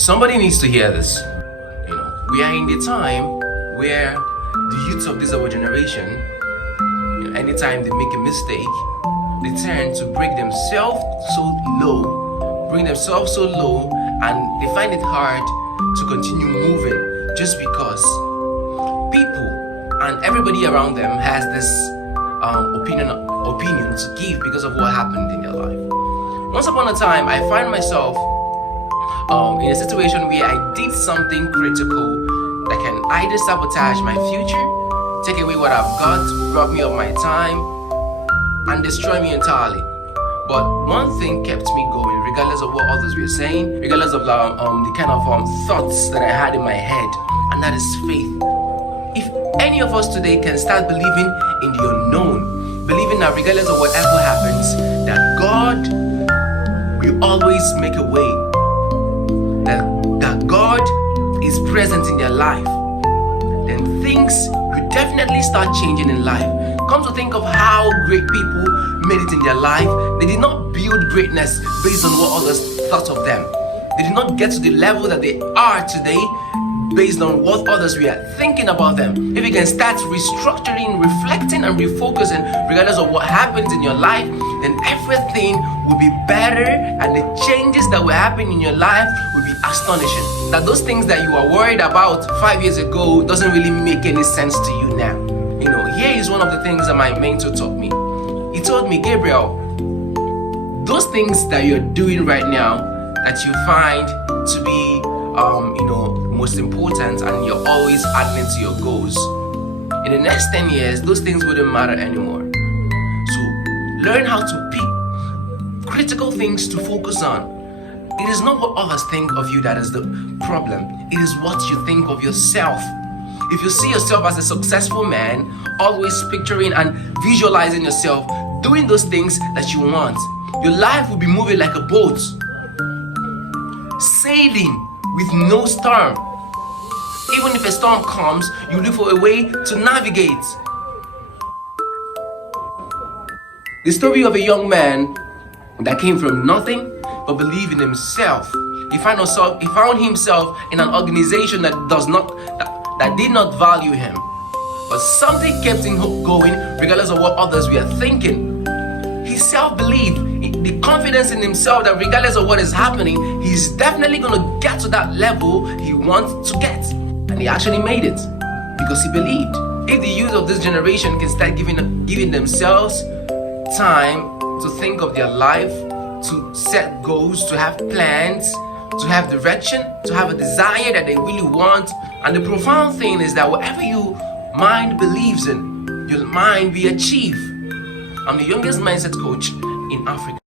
Somebody needs to hear this. We are in the time where the youths of this our generation, anytime they make a mistake, they tend to bring themselves so low, and they find it hard to continue moving just because people and everybody around them has this opinion to give because of what happened in their life. Once upon a time, I find myself in a situation where I did something critical that can either sabotage my future, take away what I've got, rob me of my time, and destroy me entirely. But one thing kept me going, regardless of what others were saying, regardless of the kind of thoughts that I had in my head, and that is faith. If any of us today can start believing in the unknown, believing that regardless of whatever happens, that God will always make a way, that God is present in their life, then things will definitely start changing in life. Come to think of how great people made it in their life. They did not build greatness based on what others thought of them. They did not get to the level that they are today based on what others were thinking about them. If you can start restructuring, reflecting, and refocusing regardless of what happens in your life, then everything will be better, and the changes that will happen in your life will be astonishing. That those things that you were worried about 5 years ago doesn't really make any sense to you now. Here is one of the things that my mentor taught me. He told me, Gabriel, those things that you're doing right now that you find to be most important, and you're always adding it to your goals, in the next 10 years those things wouldn't matter anymore. So learn how to pick critical things to focus on. It is not what others think of you that is the problem. It is what you think of yourself. If you see yourself as a successful man, always picturing and visualizing yourself doing those things that you want, your life will be moving like a boat, sailing with no storm. Even if a storm comes, you look for a way to navigate. The story of a young man that came from nothing but believed in himself. He found himself in an organization that did not value him. But something kept him going regardless of what others were thinking. He self-believed, the confidence in himself that regardless of what is happening, he's definitely going to get to that level he wants to get. And he actually made it because he believed. If the youth of this generation can start giving themselves time to think of their life, to set goals, to have plans, to have direction, to have a desire that they really want. And the profound thing is that whatever your mind believes in, your mind will achieve. I'm the youngest mindset coach in Africa.